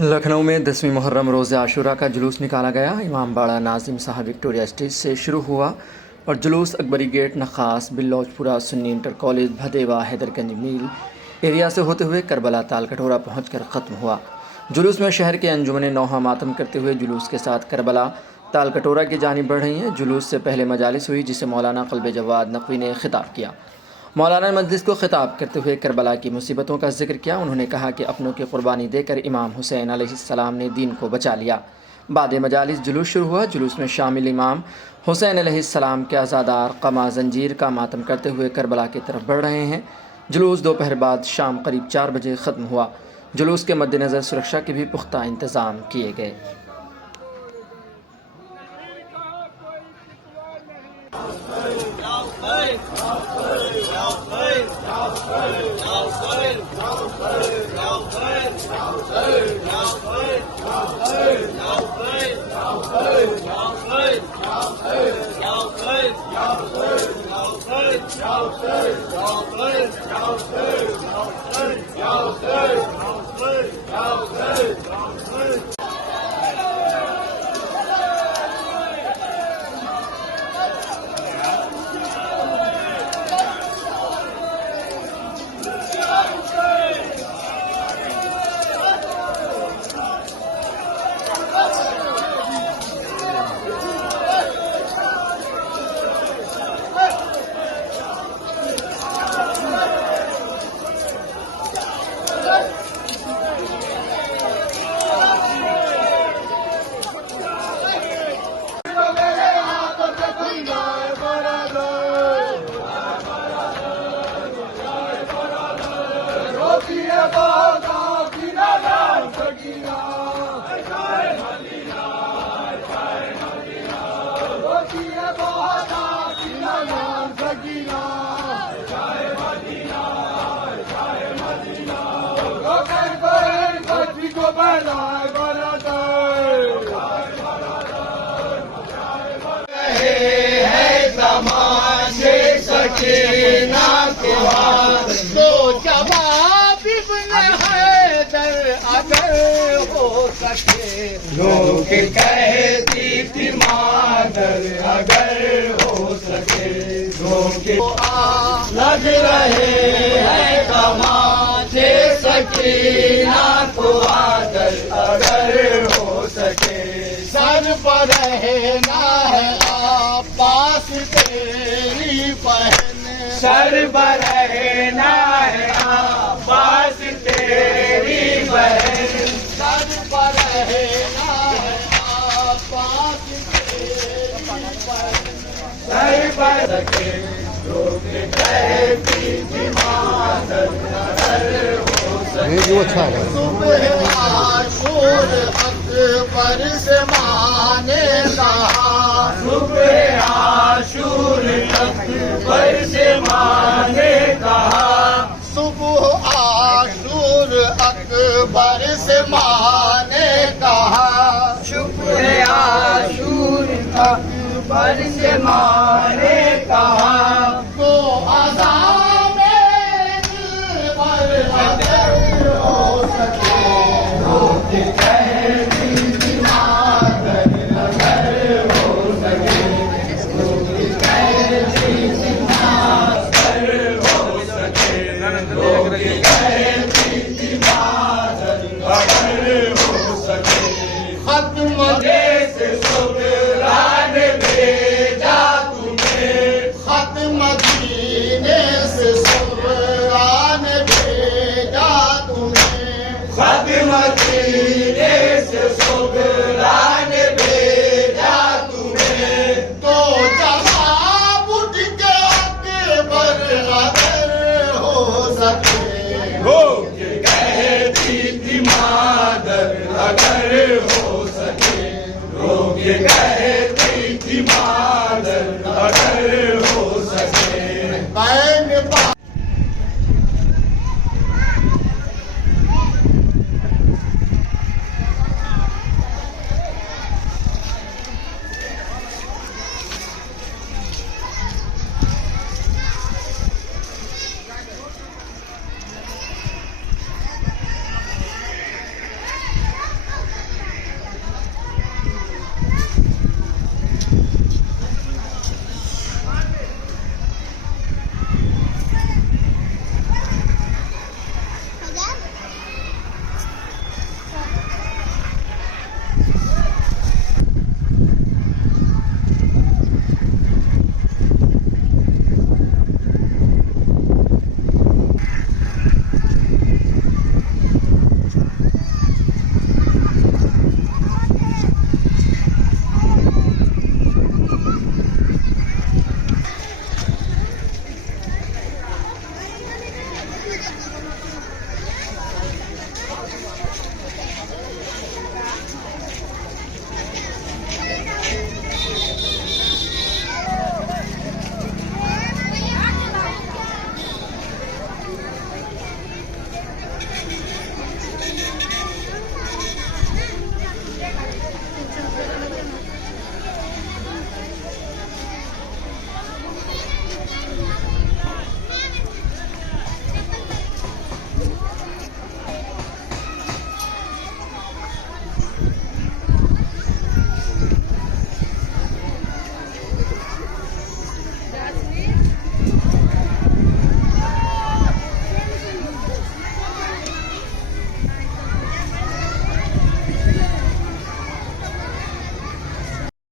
लखनऊ में 10वीं मुहर्रम रोज़ आशूरा का जुलूस निकाला गया। इमाम बाड़ा नाजिम साहब विक्टोरिया स्टेज से शुरू हुआ और जुलूस Akbari gate, Nakhas, Billochpura, Sunni inter college, Bhadewa, Haidarganj mill area से होते हुए करबला ताल कटोरा पहुंचकर ख़त्म हुआ। जुलूस में शहर के अंजुमन नौहा मातम करते हुए जुलूस के साथ करबला ताल कटोरा की जानिब बढ़ रही हैं। जुलूस से पहले मजालिस हुई जिसे मौलाना क़ल्ब जवाद नकवी ने ख़िताब किया। मौलाना ने मजलिस को ख़िताब करते हुए करबला की मुसीबतों का जिक्र किया। उन्होंने कहा कि अपनों की कुर्बानी देकर इमाम हुसैन अलैहिस्सलाम ने दीन को बचा लिया। बाद मजालिस जुलूस शुरू हुआ। जुलूस में शामिल इमाम हुसैन अलैहिस्सलाम के आज़ादार क़मा जंजीर का मातम करते हुए करबला की तरफ बढ़ रहे हैं। जुलूस दोपहर बाद शाम करीब 4 बजे ख़त्म हुआ। जुलूस के मद्देनज़र सुरक्षा के भी पुख्ता इंतज़ाम किए गए। तो जवाब इब्न हैदर अगर हो सके, लोग कहती थी मादर अगर हो सके, लोग लग रहे हैं तमाशे सकीना को आदर अगर हो सके, सर पर रहना है पास तेरी बहन, सर पर रहना है पास तेरी बहन, सर पर रहना है पास तेरी बहन, सर पर सके लोग कहती थी मादर अगर हो सके। सुबह आशूर अकबर से माने कहा, सुबह आशूर अकबर से माने कहा, सुबह आशूर अकबर से माने कहा, सुबह आशूर अकबर से माने कहा, तो अज़ां में दिल पर अगर हो सके, लोग कहती थी मादर अगर हो सके, लोग कहती थी मादर हो सके, लोग कहती थी मादर अगर हो सके, खत्म देश सुगरान भेजा तुम्हें, खत्म दीने से सुबरान भेजा तुम्हें, खत्म दीने से सुगरान भेजा तुम्हें, तो जवाब उठ के अकबर अगर हो सके, लोग कहती थी मादर अगर हो सके, लोग कहती